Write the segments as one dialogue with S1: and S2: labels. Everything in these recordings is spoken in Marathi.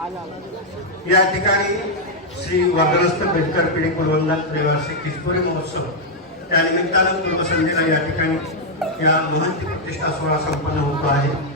S1: या ठिकाणी श्री वादग्रस्त बेटकर पिढी कुलवंदन त्रिवार्षिक किसपुरी महोत्सव. त्या निमित्तानं पूर्वसंध्येला या ठिकाणी या महंती प्रतिष्ठा सोहळा संपन्न होतो आहे.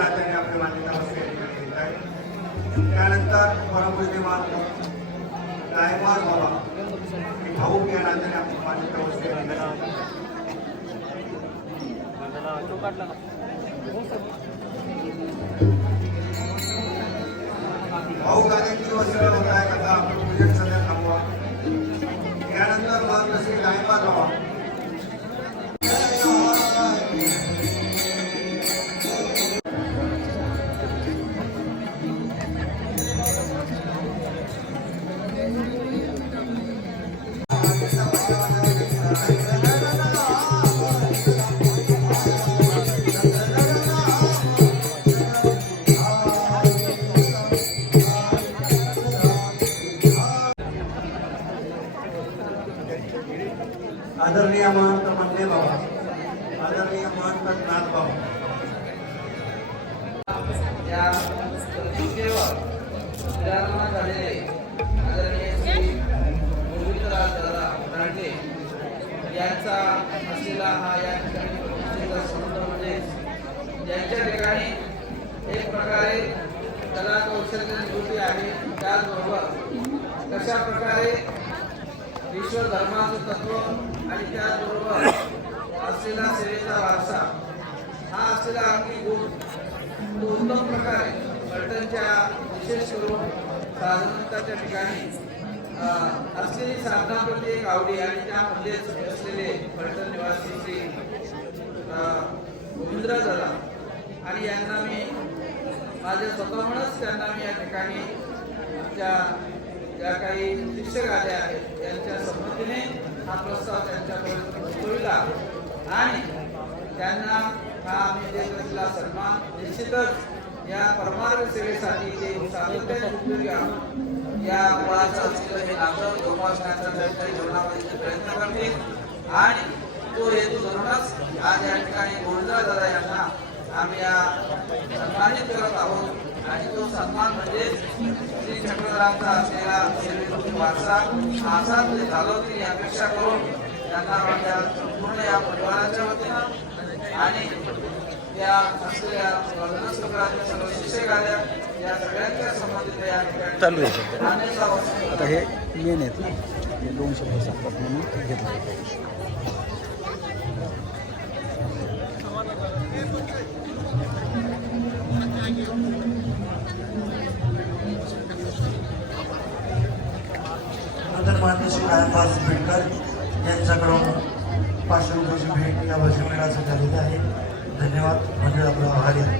S1: भाऊ या आपली मान्यता बसली त्यानंतर परमपूज्य महंत गायकवाड बाबा हे भाऊ या राजाने आपली मान्यता बसली भाऊ गाण्याची वसुला
S2: आदरणीय महंत मंडे बाबा आदरणीय महंत नाथ बाबा
S3: या प्रतिष्ठेवर विराजमान झालेले आदरणीय श्री गोविंदराज दादा रांडे यांचा असलेला हा या ठिकाणी प्रतिष्ठेचा संबंध म्हणजे ज्यांच्या ठिकाणी एक प्रकारे कला कौशल्य निवृत्ती आहे त्याचबरोबर कशा प्रकारे ईश्वर धर्माचं तत्व आणि त्याचबरोबर असलेला सेवेचा वारसा. हा असलेला अंगी गुण. तो उत्तम प्रकारे पर्यटनच्या विशेष करून साधारणताच्या ठिकाणी असलेली साधनाप्रती एक आवडी आणि त्यामध्येच असलेले पर्यटन निवासी श्री गोविंद्र झाला आणि यांना मी माझ्या स्वतःहूनच त्यांना मी या ठिकाणी आमच्या ज्या काही शिक्षक आले आहेत त्यांच्या संमतीने हा प्रस्ताव त्यांच्यापर्यंत पोहोचविला आणि त्यांना हा आम्ही देत असलेला सन्मान निश्चितच या परमार्थ सेवेसाठी ते सातत्याने उपयोगी आहोत या मुलाचं असलेलं हे नातं जोपासण्याचा त्यांच्या जीवनामध्ये प्रयत्न करतील. आणि तो हेतू धरूनच आज या ठिकाणी गोविंदराज दादा यांना आम्ही या सन्मानित करत आहोत. आणि तो सन्मान म्हणजे चक्रधरांचा असलेला सेवेचा वारसा आसाद असाच ते चालवतील ही अपेक्षा करून त्यांना माझ्या संपूर्ण या परिवाराच्या वतीनं आणि त्या असलेल्या वर्धनस्तोत्राच्या सर्व शिक्षक या सगळ्यांच्या संबंधित या ठिकाणी
S1: आता हे मेन आहेत ना हे दोन शब्द सांगतात म्हणून घेतलं.
S2: नंतर मान्य यांच्याकडून पाचशे रुपयाची भेट या भजनमेळाचं झालेलं आहे. धन्यवाद. मंडळ आपलं आभारी आहे.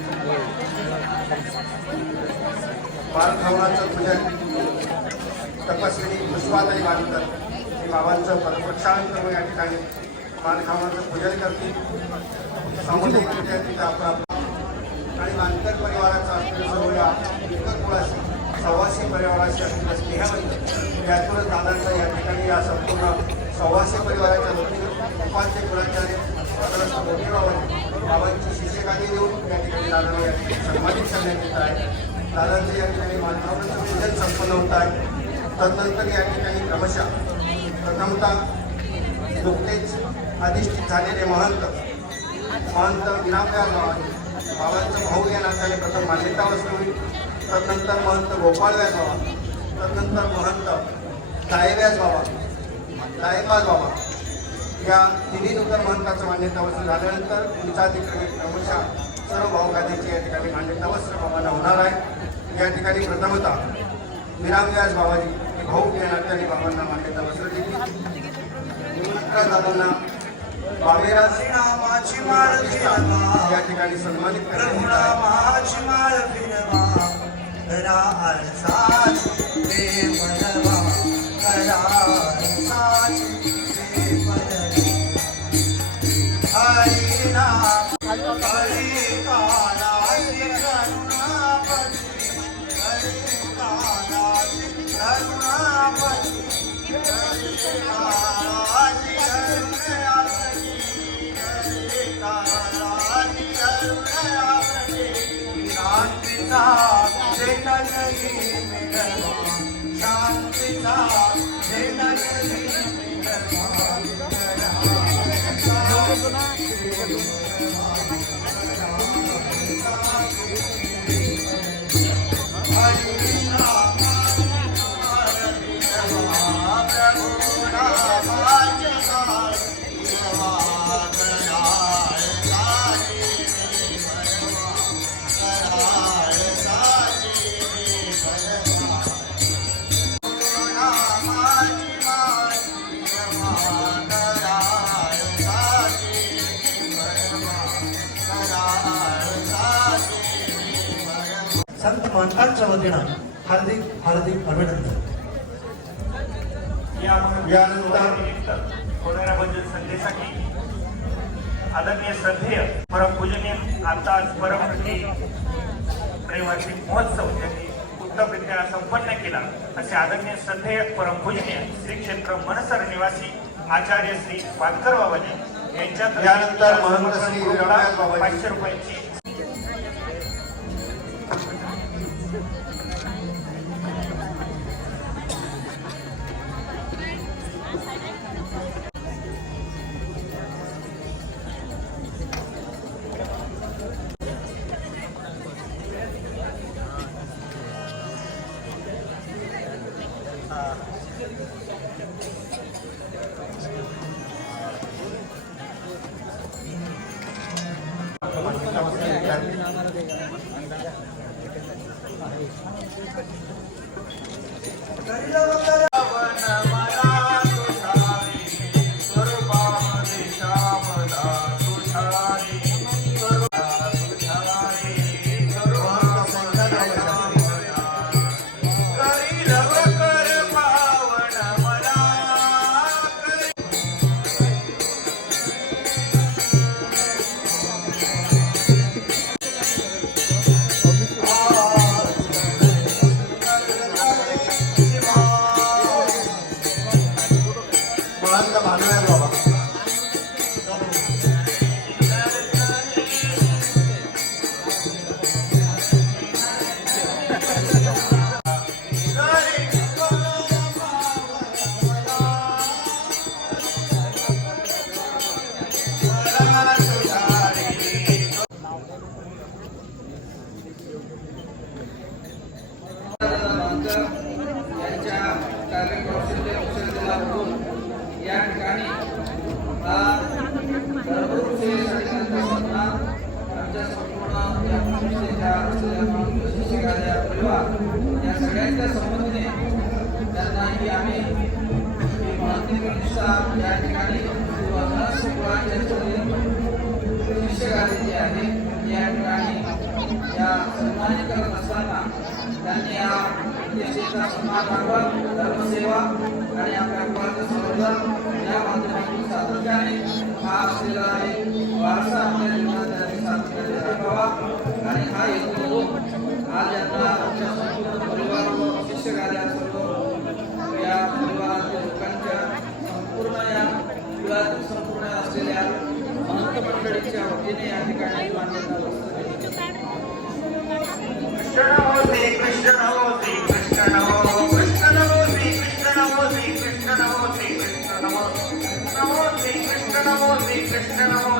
S2: बालभवनाचं पूजन तपस्विनी पुष्पाताई बांधकर हे बाबांचं प्रक्षालन या ठिकाणी बालखावनाचं पूजन करतील. सामुदायिकरित्या तिथं आपण आणि बांधकर परिवाराचा असलेलं सर्व या इतर कुळाशी सव्वाशे परिवाराशी असलेलं स्नेहबंध यातूनच दादांचा या ठिकाणी या संपूर्ण सव्वाशे परिवाराच्या वतीनं उपाध्य कुलाचार्य बाबांची शिक्षकांनी देऊन या ठिकाणी दादांना या सन्मानित करण्यात येत आहे. दादांचं या ठिकाणी मानकावरचं पूजन संपन्न होत आहे. तदनंतर या ठिकाणी क्रमशः प्रथमतः नुकतेच अधिष्ठित झालेले महंत महंत विनामया बाबांचं भाऊ या नात्याने प्रथम मान्यता वस्तू होईल तदनंतर महंत गोपाळव्यास बाबा तदनंतर महंत दायव्यास बाबा दायबाज बाबा या तिन्ही नूतन महंताचं मान्यता वस्तू झाल्यानंतर तुमचा तिकडे क्रमशः सर्व भावगादीची या ठिकाणी मान्यता वस्त्र भावांना होणार आहे. या ठिकाणी प्रथमता विरामव्यास भावाजी हे भाऊ या नाट्याने बाबांना मान्यता वस्त्र देतील. दादांना या ठिकाणी सन्मानित करण्यात
S1: Thank. वतीनं हार्दिक हार्दिक अभिनंदन.
S4: आदरणीय श्रद्धेय परमपूजनीय आता परमप्रती महोत्सव त्यांनी उत्तमरित्या संपन्न केला. असे आदरणीय श्रद्धेय परमपूजनीय श्री क्षेत्र मनसर निवासी आचार्य श्री वादकर बाबाजी यांच्या
S2: यानंतर.
S4: पाचशे रुपयांची
S3: या करत असताना त्यांनी या देशाचा सन्मान धर्मसेवा आणि आपल्या कुळाचं संवर्धन या माध्यमातून सातत्याने हा असलेला एक वारसा आपल्या जीवनात त्यांनी सातत्याने आणि हा हेतू आज यांना आमच्या संपूर्ण परिवार व शिष्य कार्या सर्व या परिवारातील लोकांच्या संपूर्ण या कुळातील संपूर्ण असलेल्या अनंत मंडळीच्या वतीने या ठिकाणी मान्यता
S4: श्री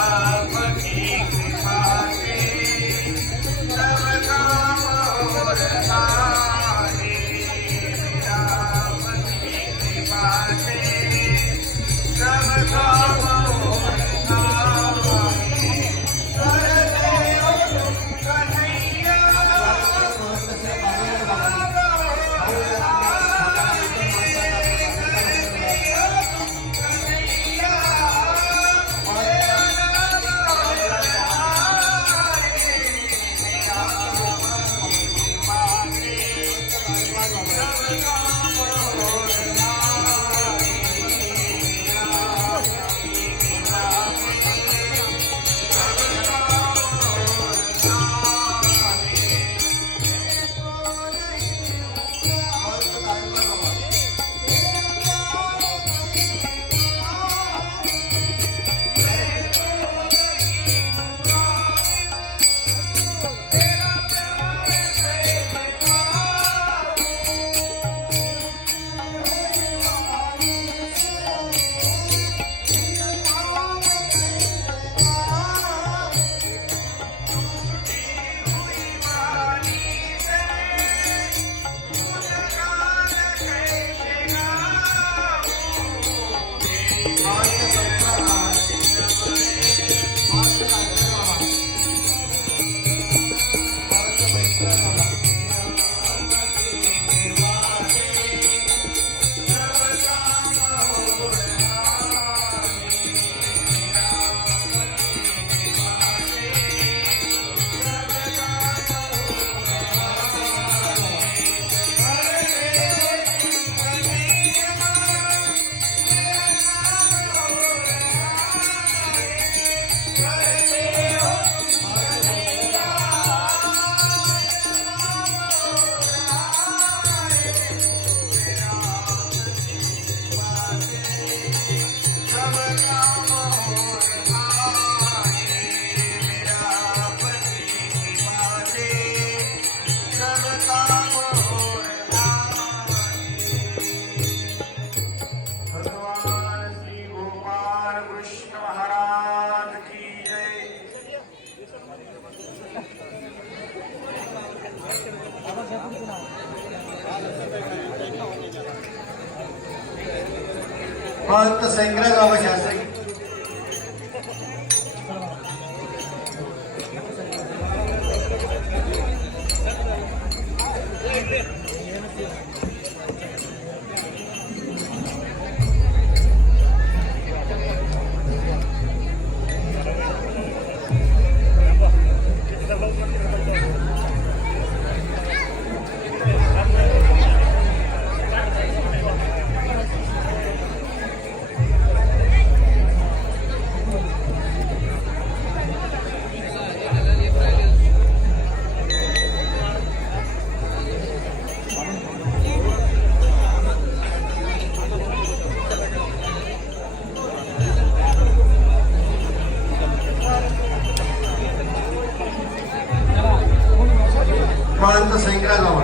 S4: Bye.
S5: महंत संग्रह बाबा शास्त्री महंत संग्रह बाबा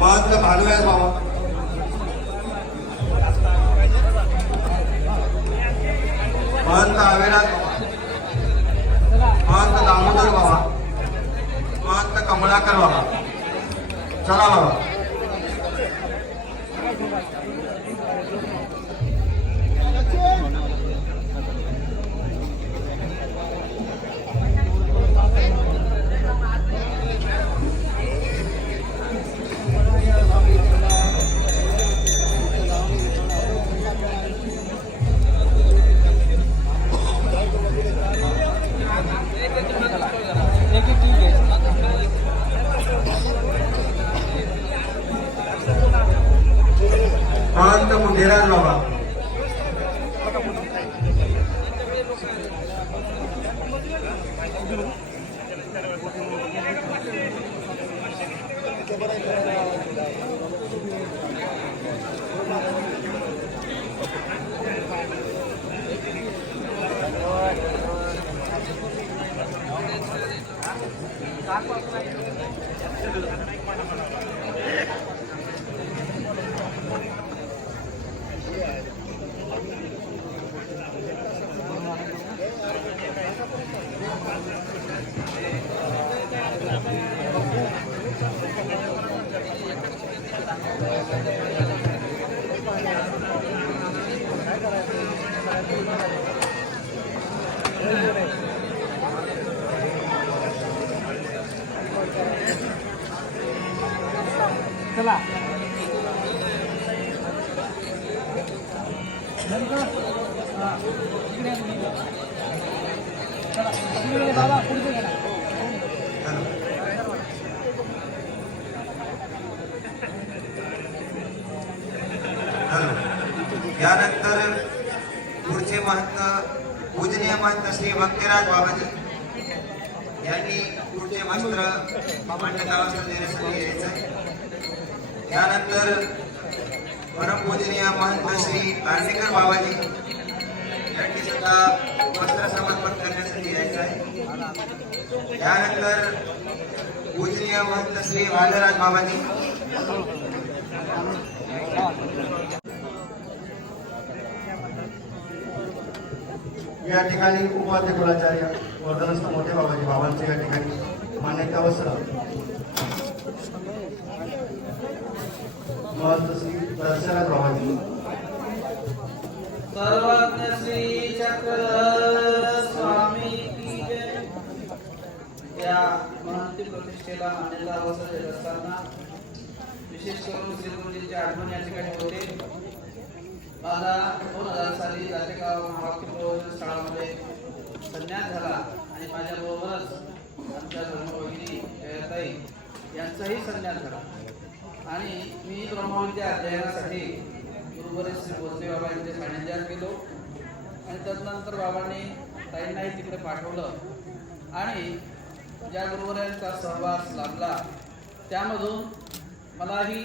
S5: महंत भानुयास बाबा. महंत अविनाश महंत दामोदर बाबा. महंत कमलाकर बाबा. चला बाबा. महंत चला. बाबा हॅलो. यानंतर पुढचे महंत पूजनीय महंत श्री भक्तिराज बाबाजी यांनी पुढचे वस्त्र मान्यतावस्था देण्यासाठी यायचं आहे यानंतर परमपूजनीय महंत श्री दांडेकर बाबाजी यांनी सुद्धा वस्त्र समर्पण करण्यासाठी यायचं आहे यानंतर पूजनीय महंत श्री वालराज बाबाजी. या ठिकाणी उपाध्य कुलाचार्य वर्धनस्थ मोठे बाबाजी बाबांचे या ठिकाणी मान्यता वस्त्र. महंत श्री दर्शनाथ बाबाजी.
S3: सर्वज्ञ श्री चक्रधर स्वामी की जय. या महंती प्रतिष्ठेला मान्यता अवसर देत असताना विशेष करून श्री आठवण या ठिकाणी होते माझा दोन हजार साली राजेगाव महावाक्य प्रवचन स्थळामध्ये संन्यास झाला आणि माझ्याबरोबरच आमच्या धर्मभगिनी जयताई यांचाही संन्यास झाला. आणि मी ब्रह्मविद्या अध्ययनासाठी गुरुवरे श्री भोसले बाबा यांच्या सानिध्यात गेलो. आणि तदनंतर बाबांनी ताईंनाही तिकडे पाठवलं. आणि ज्या गुरुवरांचा सहवास लाभला त्यामधून मलाही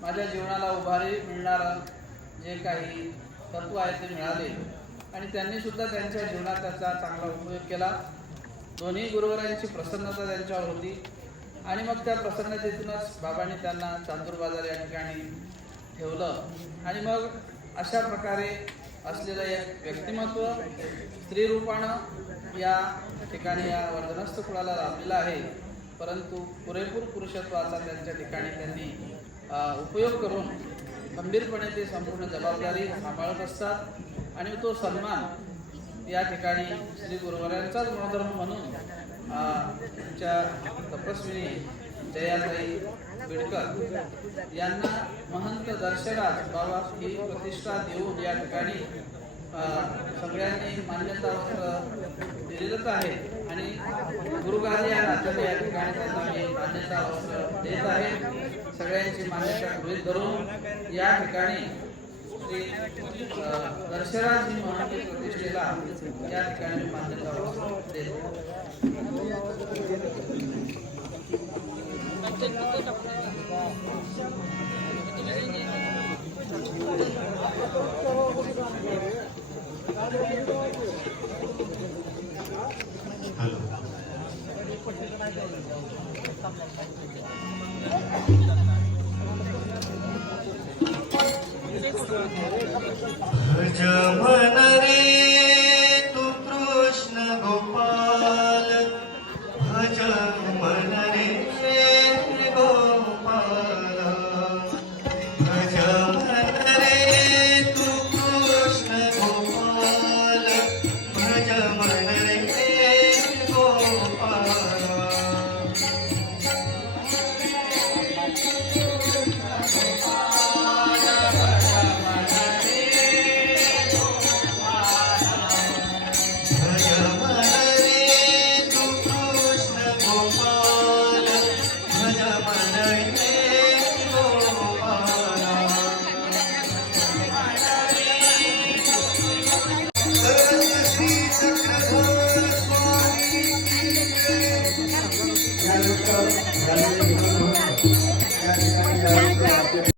S3: माझ्या जीवनाला उभारी मिळणारं जे काही तत्व आहे ते मिळाले. आणि त्यांनी सुद्धा त्यांच्या जीवनात त्याचा चांगला उपयोग केला. दोन्ही गुरुवरांची प्रसन्नता त्यांच्यावर होती. आणि मग त्या प्रसन्नतेतूनच बाबांनी त्यांना चांदूर बाजार या ठिकाणी ठेवलं. आणि मग अशा प्रकारे असलेलं एक व्यक्तिमत्व स्त्रीरूपानं या ठिकाणी या वर्धनस्थ कुळाला लाभलेला आहे. परंतु पुरेपूर पुरुषत्वाचा त्यांच्या ठिकाणी त्यांनी उपयोग करून गंभीरपणे ते संपूर्ण जबाबदारी सांभाळत असतात. आणि तो सन्मान या ठिकाणी श्री गुरुवारांचाच गुणधर्म म्हणून तुमच्या तपस्विनी जयाताई बिडकर यांना महंत दर्शनात बाबा ही प्रतिष्ठा देऊन या ठिकाणी सगळ्यांनी मान्यता दिलेलंच आहे. आणि गुरुगादी या नात्याने या ठिकाणी त्यांना मी मान्यता देत आहे. सगळ्यांची मान्यता गृहित धरून या ठिकाणी श्री अ, दर्शराज ही प्रतिष्ठेला या ठिकाणी मान्यता वस्त्र देत हॅलो
S1: भज मन रे तू कृष्ण गोपाल भज मन रे